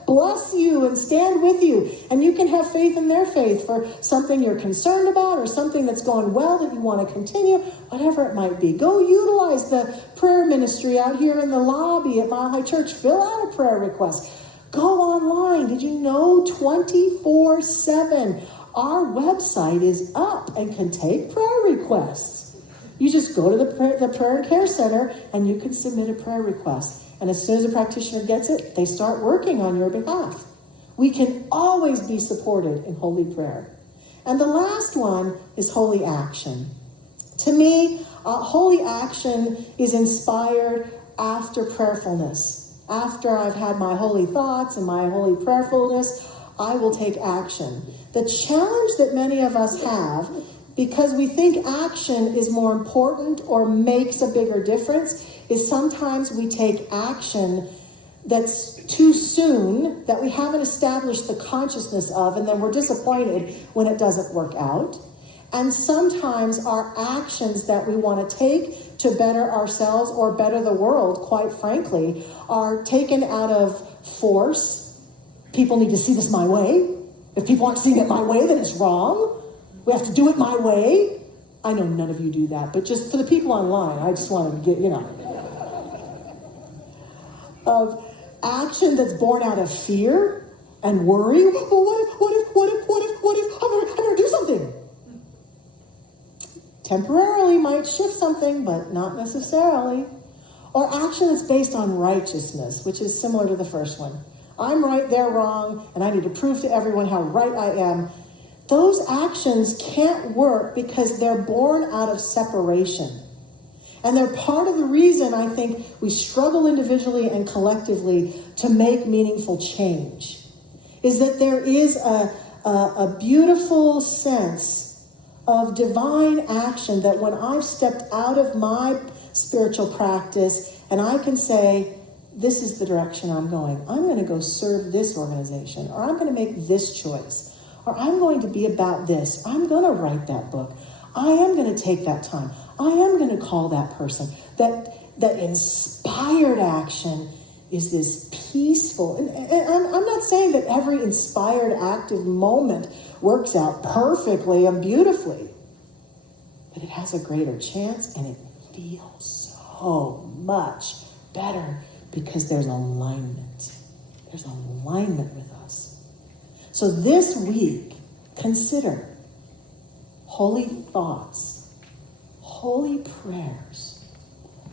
bless you and stand with you. And you can have faith in their faith for something you're concerned about or something that's going well that you want to continue, whatever it might be. Go utilize the prayer ministry out here in the lobby at Mile High Church. Fill out a prayer request. Go online. Did you know 24/7 our website is up and can take prayer requests? You just go to the prayer and care center and you can submit a prayer request. And as soon as a practitioner gets it, they start working on your behalf. We can always be supported in holy prayer. And the last one is holy action. To me, holy action is inspired after prayerfulness. After I've had my holy thoughts and my holy prayerfulness, I will take action. The challenge that many of us have, because we think action is more important or makes a bigger difference, is sometimes we take action that's too soon, that we haven't established the consciousness of, and then we're disappointed when it doesn't work out. And sometimes our actions that we want to take to better ourselves or better the world, quite frankly, are taken out of force. People need to see this my way. If people aren't seeing it my way, then it's wrong. We have to do it my way. I know none of you do that, but just for the people online, I just want to get, of action that's born out of fear and worry. Well, what if, I better do something. Temporarily might shift something, but not necessarily. Or action that's based on righteousness, which is similar to the first one. I'm right, they're wrong, and I need to prove to everyone how right I am. Those actions can't work because they're born out of separation. And they're part of the reason I think we struggle individually and collectively to make meaningful change. Is that there is a beautiful sense of divine action that when I've stepped out of my spiritual practice and I can say, this is the direction I'm going. I'm going to go serve this organization, or I'm going to make this choice, or I'm going to be about this. I'm going to write that book. I am going to take that time. I am going to call that person. That inspired action is this peaceful, and I'm not saying that every inspired active moment works out perfectly and beautifully, but it has a greater chance and it feels so much better because there's alignment. There's alignment with us. So this week, consider holy thoughts, holy prayers,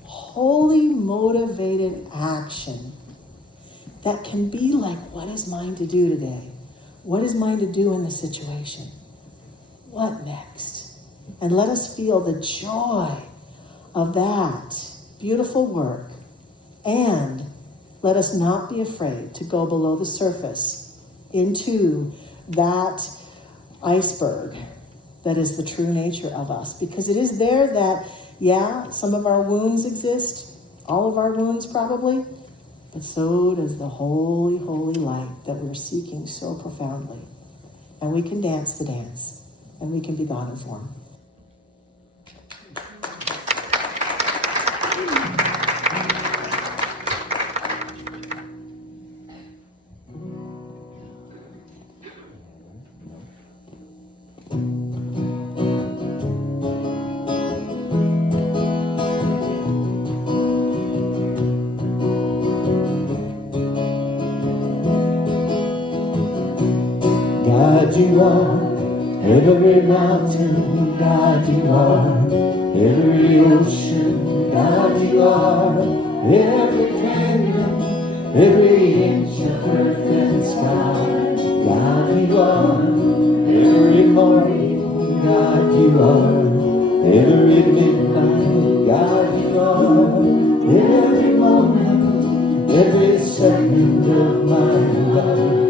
holy motivated action that can be like, what is mine to do today? What is mine to do in this situation? What next? And let us feel the joy of that beautiful work. And let us not be afraid to go below the surface into that iceberg that is the true nature of us. Because it is there that Yeah, some of our wounds exist, all of our wounds probably, but so does the holy, holy light that we're seeking so profoundly. And we can dance the dance, and we can be God in form. God, you are every mountain. God, you are every ocean. God, you are every canyon, every inch of earth and sky. God, you are every morning. God, you are every midnight. God, you are every moment, every second of my life.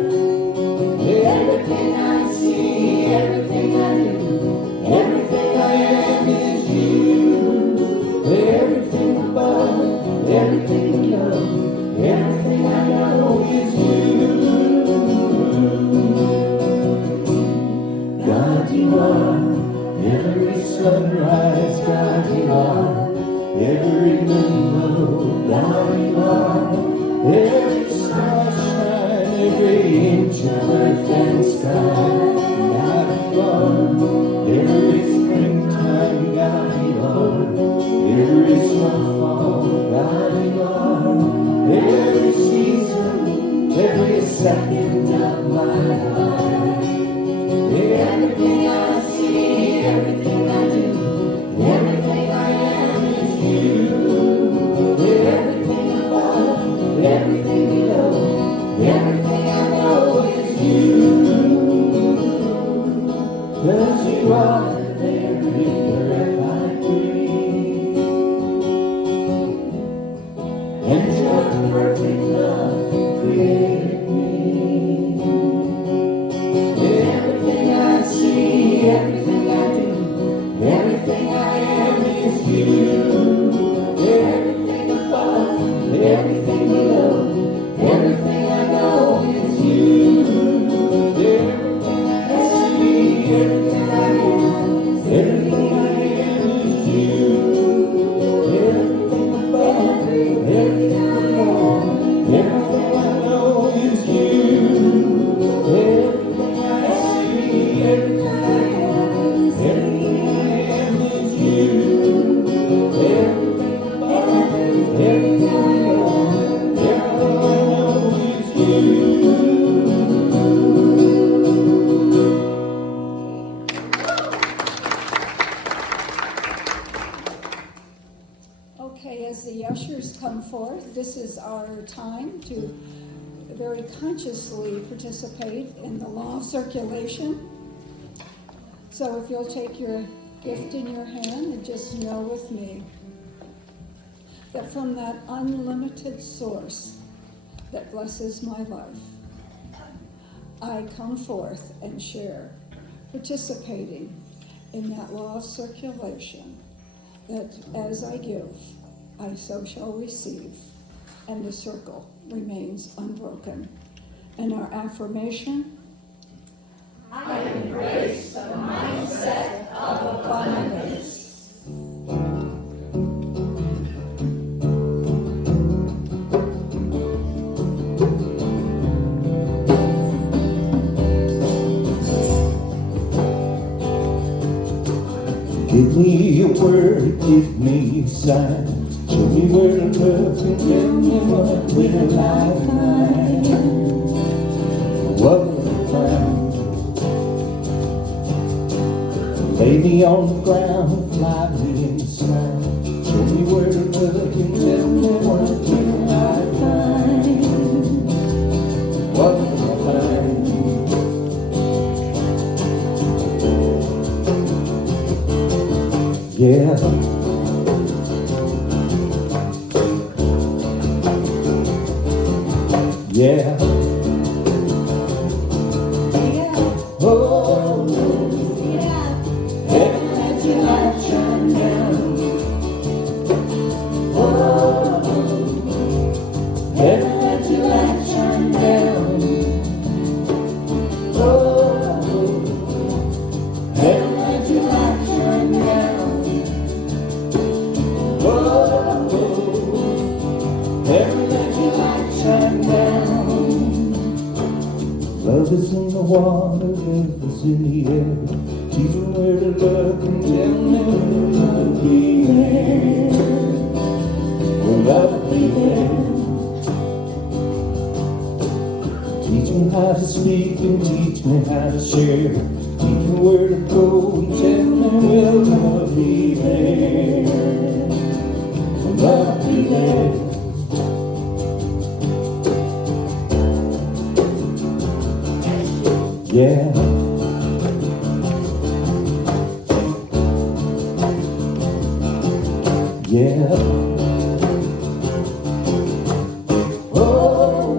Everything I see, everything I do, everything I am is you. Everything above, everything below, everything I know is you. God, you are every sunrise. God, you are every moonbow. God, you are every starshine, every inch of earth and sky. God, you are every springtime. God, you are every snowfall. God, you are every season, every second of my life. Everything I see, everything I do, everything I am is you. Everything above, everything below, everything I know is you. 'Cause you are the very breath I breathe, and your perfect love created me. Everything I see, everything I do, everything I am is you. Everything above, everything below, everything I know is you. Everything I see, everything I do, everything I am is you. Everything above, everything below, everything I know is you. Everything I see, everything I am, everything I am is you. Everything above, everything below, everything I know is you. Okay, as the ushers come forth, this is our time to very consciously participate in the law of circulation. So if you'll take your gift in your hand and just know with me that from that unlimited source that blesses my life, I come forth and share, participating in that law of circulation, that as I give, I so shall receive, and the circle remains unbroken. And our affirmation, I embrace the mindset of abundance. Give me your word, give me a sign. Show me where to look and tell me what will I find. What will I find? Lay me on the ground, fly me in the sky. Show me where to look and tell me what will I find. What will I find? Yeah. Yeah. Oh, heaven let your light shine down. Love is in the water, love is in the air. Teach me where to look and tell me where love be there. Where love be there. Teach me how to speak and teach me how to share. Teach me where to go and tell me where love be there. Where love be there. Yeah. Yeah. Oh,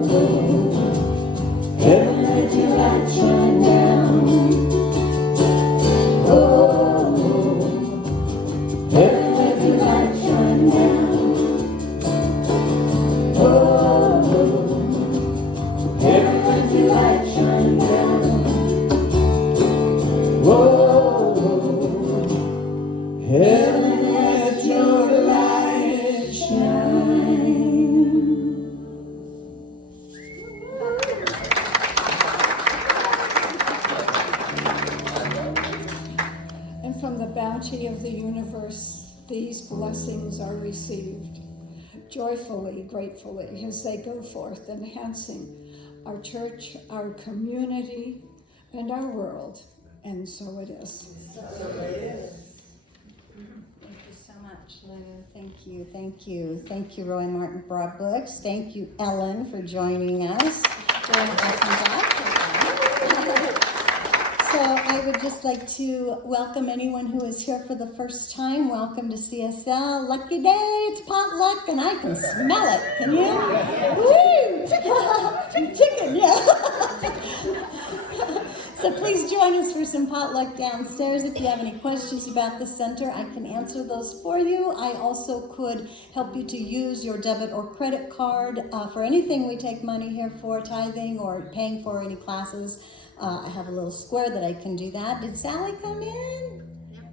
heaven let your light shine down. Oh, heaven let your light shine down. Oh, heaven let your light shine down. Whoa, heaven let your light shine. And from the bounty of the universe, these blessings are received joyfully, gratefully, as they go forth, enhancing our church, our community, and our world. And so it is. Thank you so much, Lou. Thank you, thank you. Thank you, Roy Martin Broadbooks. Thank you, Ellen, for joining us. Doing an awesome job. So I would just like to welcome anyone who is here for the first time. Welcome to CSL. Lucky day, it's potluck, and I can smell it. Can you? Woo! Chicken, yeah. So please join us for some potluck downstairs. If you have any questions about the center, I can answer those for you. I also could help you to use your debit or credit card for anything we take money here for, tithing or paying for any classes. I have a little square that I can do that. Did Sally come in?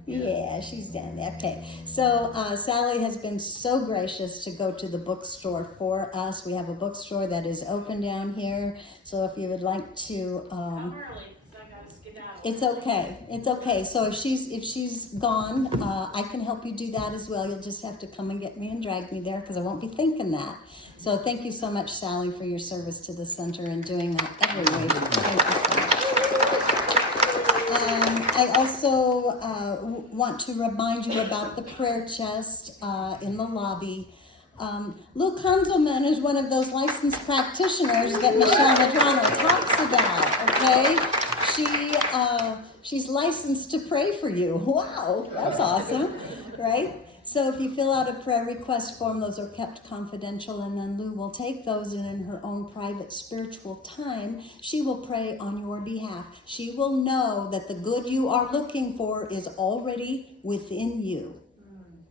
Yeah, she's down there. Okay, so Sally has been so gracious to go to the bookstore for us. We have a bookstore that is open down here. So if you would like to, it's okay. It's okay. So if she's gone, I can help you do that as well. You'll just have to come and get me and drag me there because I won't be thinking that. So thank you so much, Sally, for your service to the center and doing that every way. Thank you so much. I also want to remind you about the prayer chest in the lobby. Lou Kunzelman is one of those licensed practitioners that Michelle Medrano talks about, okay? She's licensed to pray for you. Wow, that's awesome, right? So if you fill out a prayer request form, those are kept confidential, and then Lou will take those, and in her own private spiritual time, she will pray on your behalf. She will know that the good you are looking for is already within you,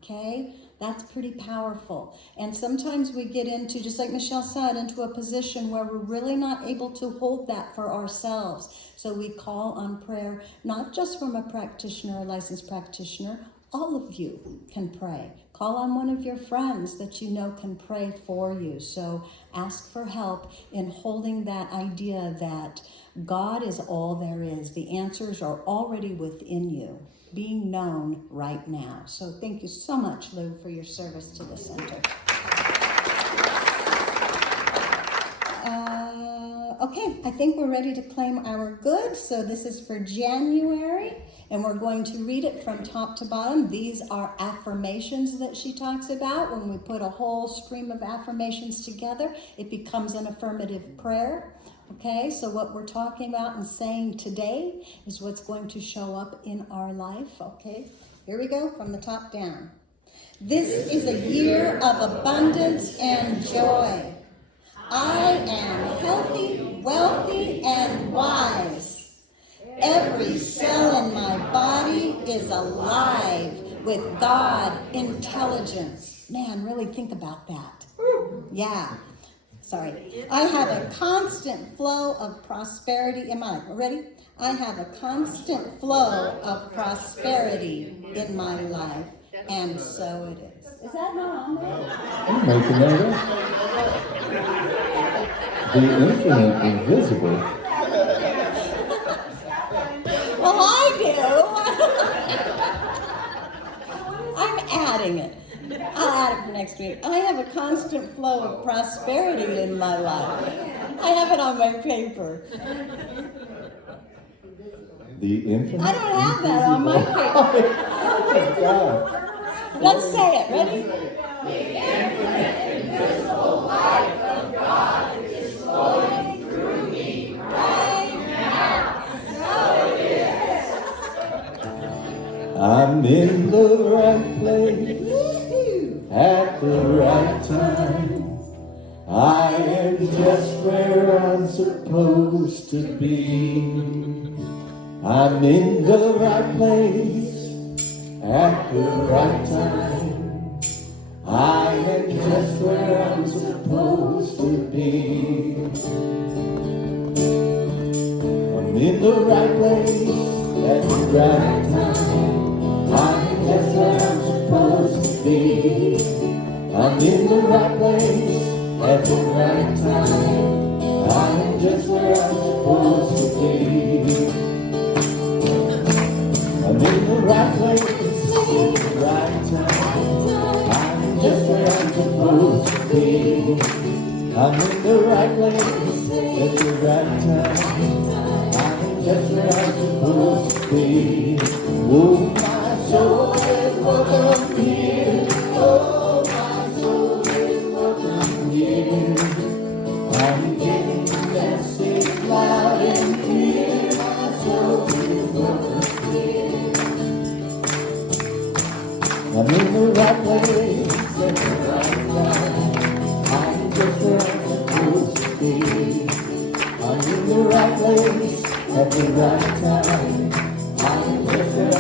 okay? That's pretty powerful. And sometimes we get into, just like Michelle said, into a position where we're really not able to hold that for ourselves. So we call on prayer, not just from a practitioner, a licensed practitioner. All of you can pray. Call on one of your friends that you know can pray for you. So ask for help in holding that idea that God is all there is. The answers are already within you, being known right now. So thank you so much, Lou, for your service to the center. Okay, I think we're ready to claim our goods. So this is for January, and we're going to read it from top to bottom. These are affirmations that she talks about. When we put a whole stream of affirmations together, it becomes an affirmative prayer. Okay, so what we're talking about and saying today is what's going to show up in our life. Okay, here we go from the top down. This is a year of abundance and joy. I am healthy, wealthy, and wise. Every cell in my body is alive with God intelligence. Man, really think about that. Yeah. Sorry. I have a constant flow of prosperity in my life. Ready? I have a constant flow of prosperity in my life. And so it is. Is that not on there? I'm making that up. The infinite invisible. adding it. I'll add it for next week. I have a constant flow of prosperity in my life. I have it on my paper. The infinite. I don't have that on my paper. Oh, God. Let's say it. Ready? I'm in the right place at the right time. I am just where I'm supposed to be. I'm in the right place at the right time. I am just where I'm supposed to be. I'm in the right place at the right time. I'm just where I'm supposed to be. I'm in the right place at the right time. I'm just where I'm supposed to be. I'm in the right place at the right time. I'm just where I'm supposed to be. I'm in the right place at the right time. I'm just where I'm supposed to be. Oh, my soul is welcome here. Oh, my soul is welcome here. I'm getting the message loud and clear. My soul is welcome here. I'm in the right place at the right time. I'm just where I'm supposed to be. I'm in the right place at the right time. I'm just where